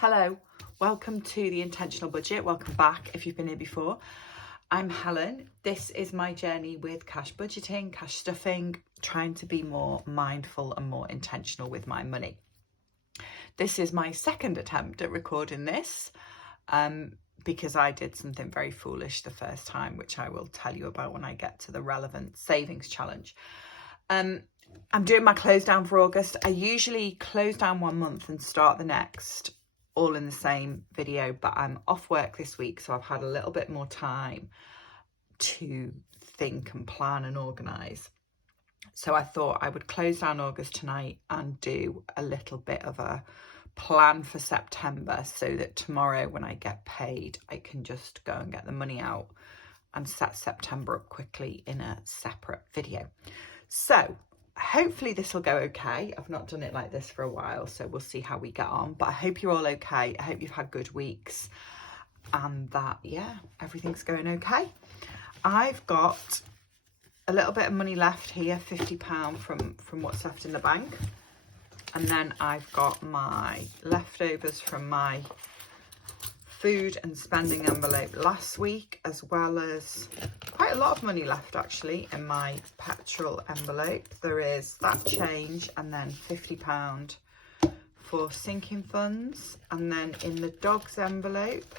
Hello, welcome to the Intentional Budget. Welcome back if you've been here before. I'm Helen. This is my journey with cash budgeting, cash stuffing, trying to be more mindful and more intentional with my money. This is my second attempt at recording this because I did something very foolish the first time, which I will tell you about when I get to the relevant savings challenge. I'm doing my close down for August. I usually close down 1 month and start the next, all in the same video, but I'm off work this week, so I've had a little bit more time to think and plan and organise. So I thought I would close down August tonight and do a little bit of a plan for September, so that tomorrow when I get paid, I can just go and get the money out and set September up quickly in a separate video. So hopefully this will go okay. I've not done it like this for a while, so we'll see how we get on. But I hope you're all okay. I hope you've had good weeks and that, yeah, everything's going okay. I've got a little bit of money left here, £50 from what's left in the bank. And then I've got my leftovers from my food and spending envelope last week, as well as quite a lot of money left actually in my petrol envelope. There is that change and then £50 for sinking funds, and then in the dog's envelope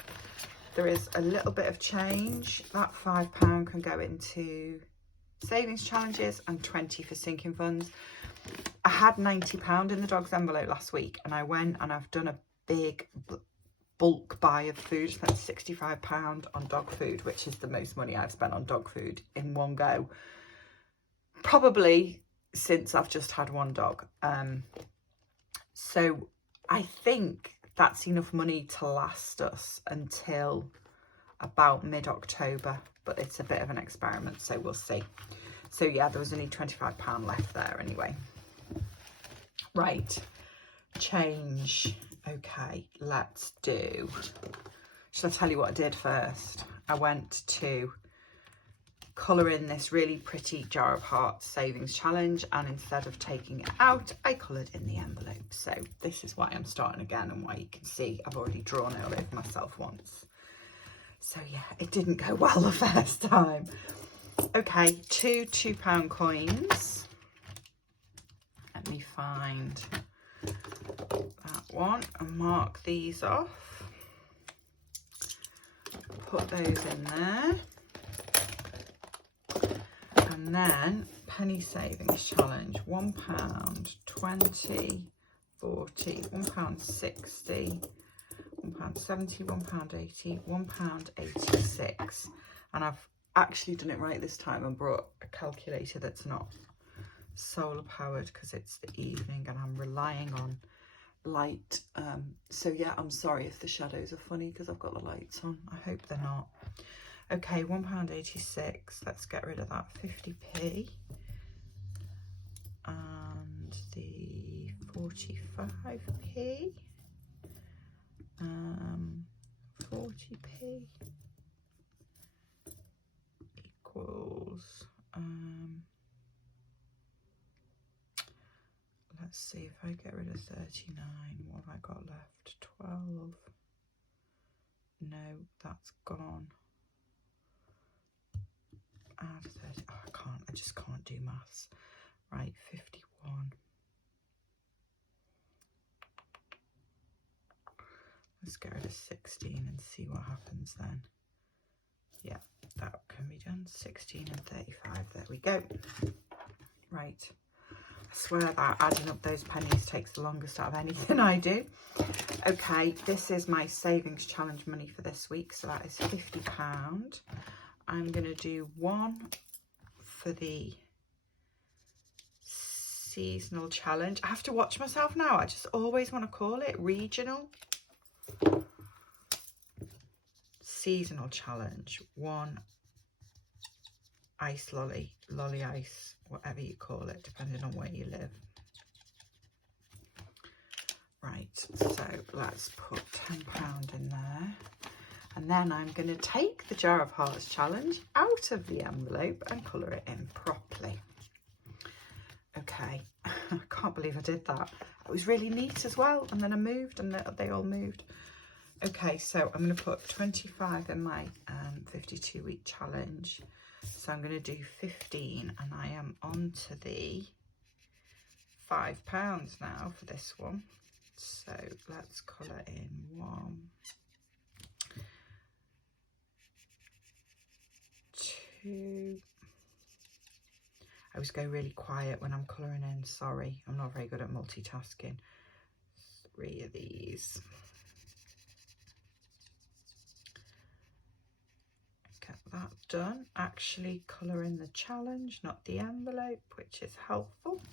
there is a little bit of change. That £5 can go into savings challenges and 20 for sinking funds. I had £90 in the dog's envelope last week, and I went and I've done a big bulk buy of food. Spent £65 on dog food, which is the most money I've spent on dog food in one go, probably since I've just had one dog. So I think that's enough money to last us until about mid-October, but it's a bit of an experiment, so we'll see. So yeah, there was only £25 left there anyway. Right, change. Okay, let's do, should I tell you what I did first? I went to colour in this really pretty jar of hearts savings challenge, and instead of taking it out, I coloured in the envelope. So this is why I'm starting again, and why you can see I've already drawn it all over myself once. So yeah, it didn't go well the first time. Okay, two £2 coins. Let me find that one and mark these off. Put those in there. And then penny savings challenge, £1, 20, 40, £1.60, £1.70, £1.80, £1.86. And I've actually done it right this time and brought a calculator that's not solar powered because it's the evening and I'm relying on light. So yeah, I'm sorry if the shadows are funny because I've got the lights on. I hope they're not. Okay, £1.86. Let's get rid of that 50p. And the 45p. 40p equals let's see, if I get rid of 39, what have I got left? 12. No, that's gone. Add 30. Oh, I just can't do maths. Right, 51. Let's get rid of 16 and see what happens then. Yeah, that can be done. 16 and 35. There we go. Right. I swear that adding up those pennies takes the longest out of anything I do. Okay, this is my savings challenge money for this week. So that is £50. I'm going to do one for the seasonal challenge. I have to watch myself now. I just always want to call it regional. Seasonal challenge. One ice lolly ice, whatever you call it, depending on where you live. Right, so let's put £10 in there. And then I'm going to take the jar of hearts challenge out of the envelope and colour it in properly. Okay, I can't believe I did that. It was really neat as well. And then I moved and they all moved. Okay, so I'm going to put 25 in my 52-week challenge. So I'm going to do 15 and I am on to the £5 now for this one. So let's colour in 1, 2. I always go really quiet when I'm colouring in, sorry. I'm not very good at multitasking. 3 of these. Get that done. Actually colouring the challenge, not the envelope, which is helpful.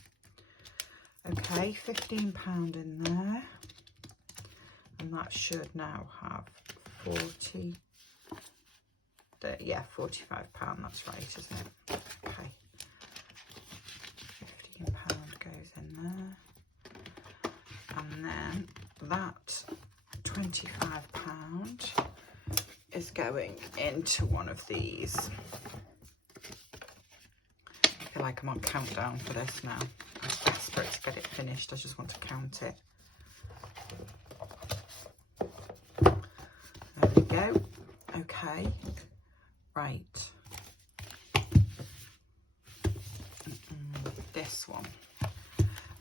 Okay, £15 in there. And that should now have 40. Yeah, £45, that's right, isn't it? Okay. £15 goes in there. And then that £25 is going into one of these. I feel like I'm on countdown for this now. I'm desperate to get it finished. I just want to count it. There we go. Okay. Right. This one.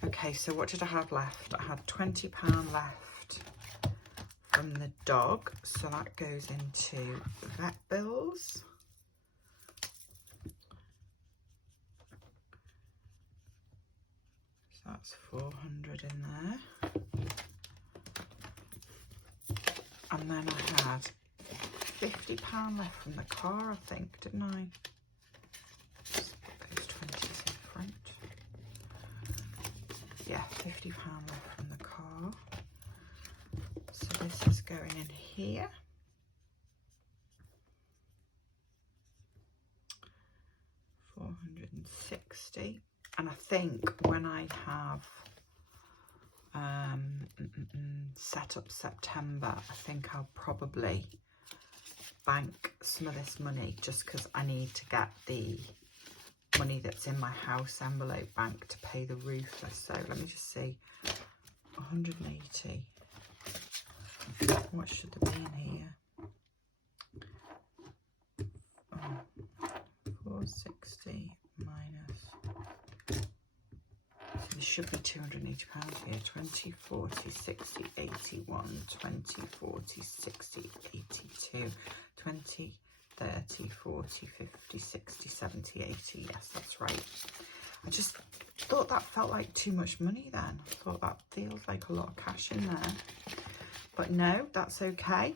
Okay, so what did I have left? I had £20 left from the dog, so that goes into vet bills. So that's 400 in there. And then I had £50 left from the car, I think, didn't I? Those 20s in front. Yeah, £50 left from the car. So this is going in here. £460. And I think when I have set up September, I think I'll probably bank some of this money just because I need to get the money that's in my house envelope bank to pay the roofer. So let me just see, 180. What should there be in here? Oh, 460 minus. So there should be £280 here. 20, 40, 60, 81, 20, 40, 60, 82, 20, 30, 40, 50, 60, 70, 80. Yes, that's right. I just thought that felt like too much money then. I thought that feels like a lot of cash in there. But no, that's okay.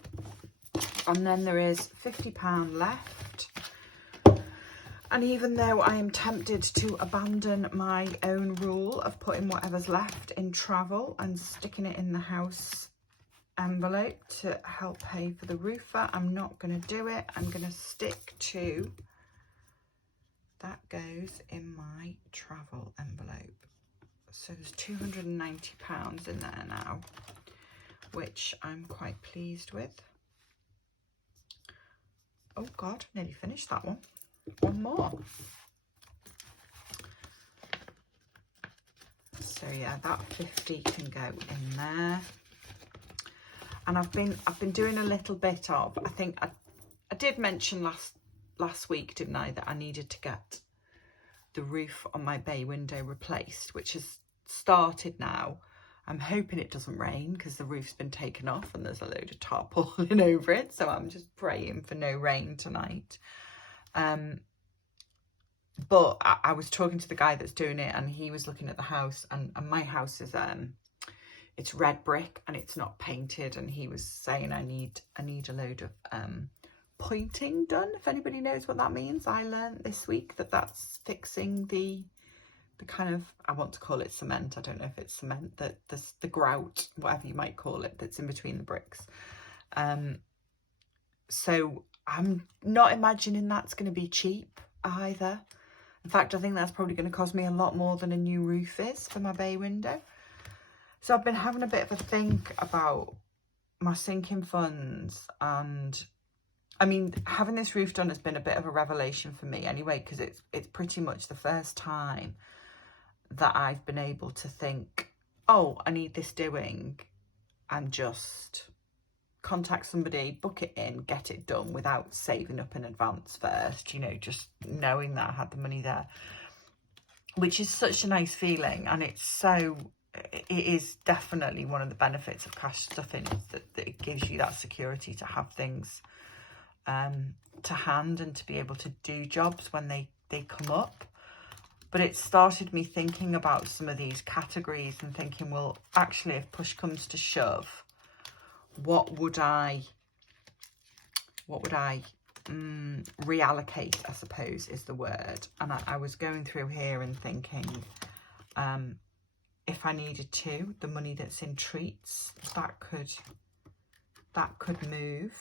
And then there is £50 left. And even though I am tempted to abandon my own rule of putting whatever's left in travel and sticking it in the house envelope to help pay for the roofer, I'm not going to do it. I'm going to stick to that goes in my travel envelope. So there's £290 in there now, which I'm quite pleased with. Oh God, nearly finished that one. One more. So yeah, that 50 can go in there. And I've been doing a little bit of, I think I did mention last week, didn't I, that I needed to get the roof on my bay window replaced, which has started now. I'm hoping it doesn't rain because the roof's been taken off and there's a load of tarpaulin over it. So I'm just praying for no rain tonight. But I was talking to the guy that's doing it and he was looking at the house, and my house is it's red brick and it's not painted, and he was saying I need a load of pointing done. If anybody knows what that means, I learned this week that that's fixing the kind of, I want to call it cement, I don't know if it's cement, the grout, whatever you might call it, that's in between the bricks. So I'm not imagining that's going to be cheap either. In fact, I think that's probably going to cost me a lot more than a new roof is for my bay window. So I've been having a bit of a think about my sinking funds, and I mean, having this roof done has been a bit of a revelation for me anyway, because it's pretty much the first time that I've been able to think, oh, I need this doing, and just contact somebody, book it in, get it done without saving up in advance first, you know, just knowing that I had the money there, which is such a nice feeling. And it is definitely one of the benefits of cash stuffing, is that it gives you that security to have things to hand and to be able to do jobs when they come up. But it started me thinking about some of these categories and thinking, well, actually, if push comes to shove, what would I reallocate, I suppose is the word. And I was going through here and thinking, if I needed to, the money that's in treats, that could move.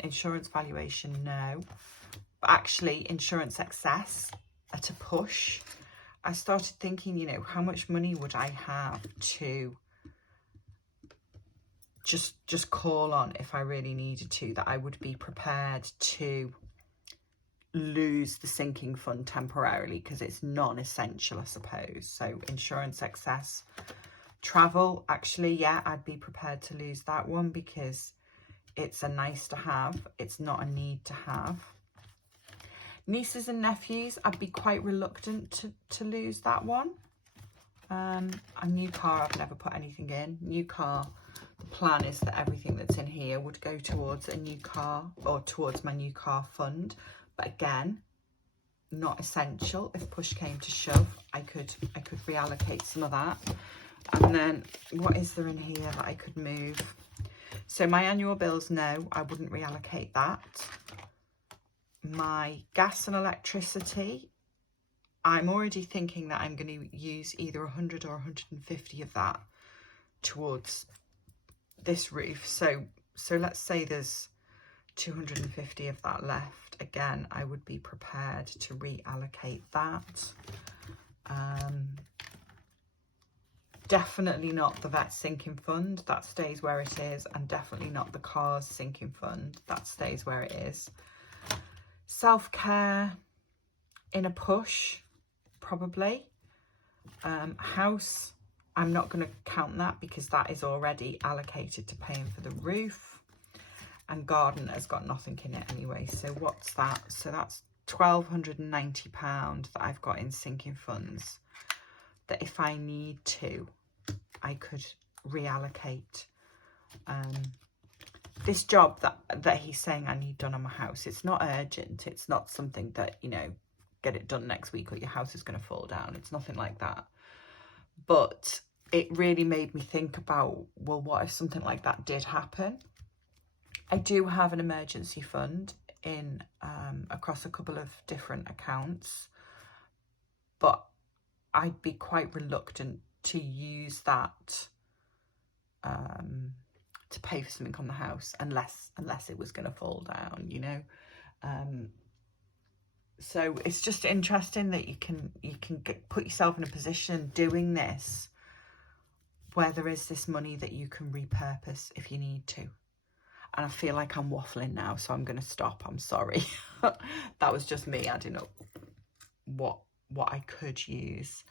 Insurance valuation, no. But actually, insurance excess at a push. I started thinking, you know, how much money would I have to just call on if I really needed to, that I would be prepared to lose the sinking fund temporarily because it's non-essential, I suppose. So insurance excess. Travel, actually, yeah, I'd be prepared to lose that one because it's a nice to have, it's not a need to have. Nieces and nephews, I'd be quite reluctant to lose that one. A new car, I've never put anything in. New car, the plan is that everything that's in here would go towards a new car or towards my new car fund. But again, not essential. If push came to shove, I could reallocate some of that. And then what is there in here that I could move? So my annual bills, no, I wouldn't reallocate that. My gas and electricity, I'm already thinking that I'm going to use either 100 or 150 of that towards this roof. So let's say there's 250 of that left. Again, I would be prepared to reallocate that. Definitely not the vet sinking fund, that stays where it is, and definitely not the car's sinking fund, that stays where it is. Self-care in a push, probably. House, I'm not going to count that because that is already allocated to paying for the roof. And garden has got nothing in it anyway. So what's that? So that's £1,290 that I've got in sinking funds, that if I need to, I could reallocate. This job that he's saying I need done on my house, it's not urgent. It's not something that, you know, get it done next week or your house is going to fall down. It's nothing like that. But it really made me think about, well, what if something like that did happen? I do have an emergency fund in across a couple of different accounts, but I'd be quite reluctant to use that to pay for something on the house unless it was going to fall down, you know. So it's just interesting that you can put yourself in a position doing this where there is this money that you can repurpose if you need to. And I feel like I'm waffling now, so I'm going to stop. I'm sorry. That was just me adding up what I could use.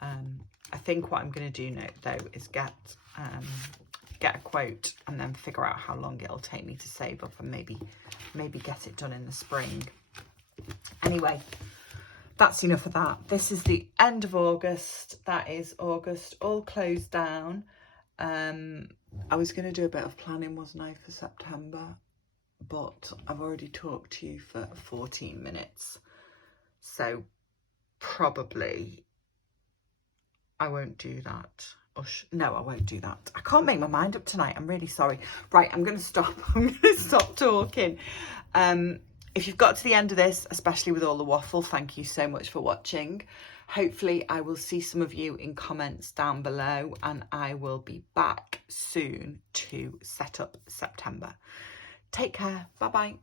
I think what I'm going to do now, though, is get a quote and then figure out how long it'll take me to save up and maybe get it done in the spring. Anyway, that's enough of that. This is the end of August. That is August, all closed down. I was going to do a bit of planning, wasn't I, for September? But I've already talked to you for 14 minutes. So probably I won't do that. No, I won't do that. I can't make my mind up tonight. I'm really sorry. Right, I'm going to stop. I'm going to stop talking. If you've got to the end of this, especially with all the waffle, thank you so much for watching. Hopefully I will see some of you in comments down below, and I will be back soon to set up September. Take care. Bye-bye.